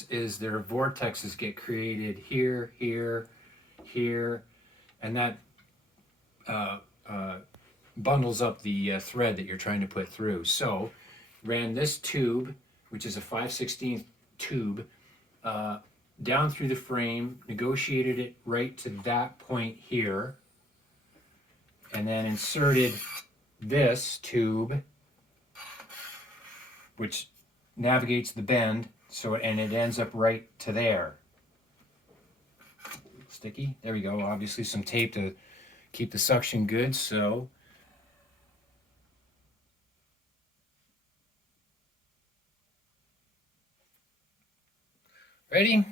this is their vortexes get created here, here, here, and that bundles up the thread that you're trying to put through. So ran this tube, which is a 5/16 tube, down through the frame, negotiated it right to that point here, and then inserted this tube, which navigates the bend, and it ends up right to there. Sticky. There we go. Obviously some tape to keep the suction good. So ready?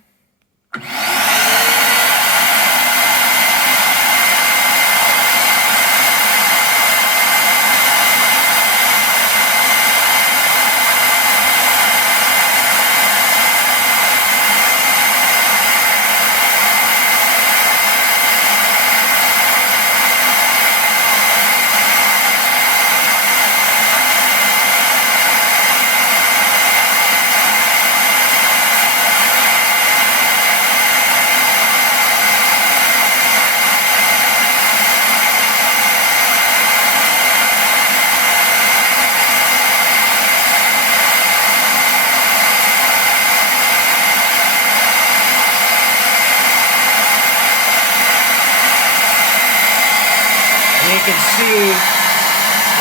You can see it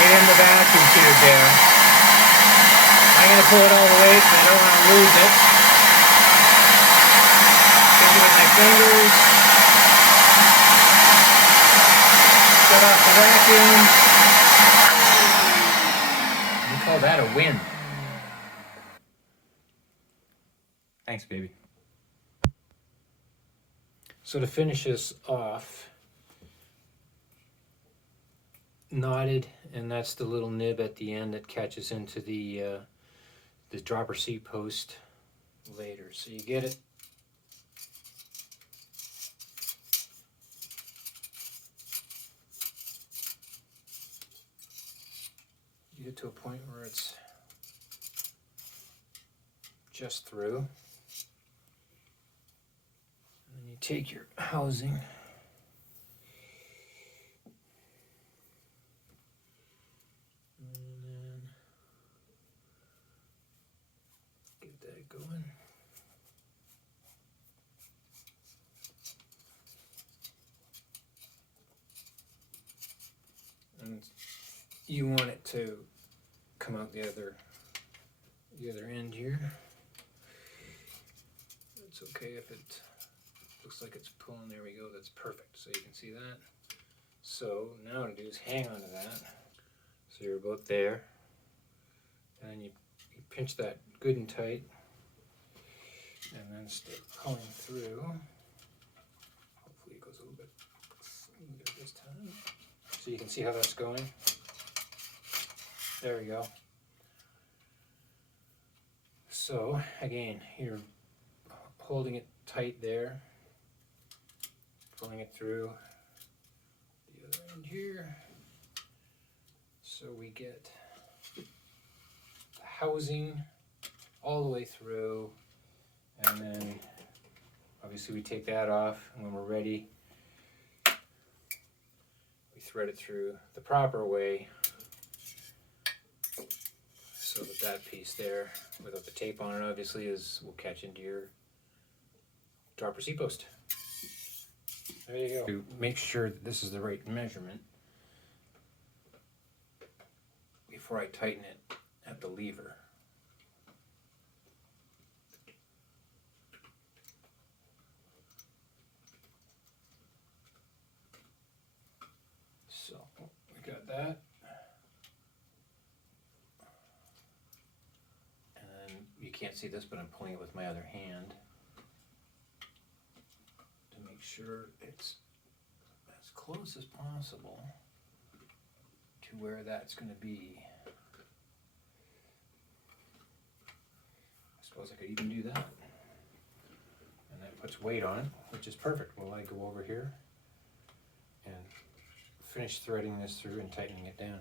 in the vacuum tube there. I'm going to pull it all the way because I don't want to lose it. Take it with my fingers. Shut off the vacuum. We call that a win. Thanks, baby. So to finish this off, knotted, and that's the little nib at the end that catches into the dropper seat post later. So you get it. You get to a point where it's just through. And then you take your housing, going. And you want it to come out the other end here. It's okay if it looks like it's pulling. There we go. That's perfect. So you can see that. So now what to do is hang on to that. So you're about there, and then you pinch that good and tight. And then start pulling through. Hopefully it goes a little bit smoother this time. So you can see how that's going. There we go. So again, you're holding it tight there, pulling it through the other end here. So we get the housing all the way through. And then obviously we take that off, and when we're ready, we thread it through the proper way so that piece there, without the tape on it obviously, will catch into your dropper seat post. There you go. To make sure that this is the right measurement, before I tighten it at the lever. So we got that, and then you can't see this, but I'm pulling it with my other hand to make sure it's as close as possible to where that's going to be. I suppose I could even do that, and that puts weight on it, which is perfect. While I go over here and finish threading this through and tightening it down.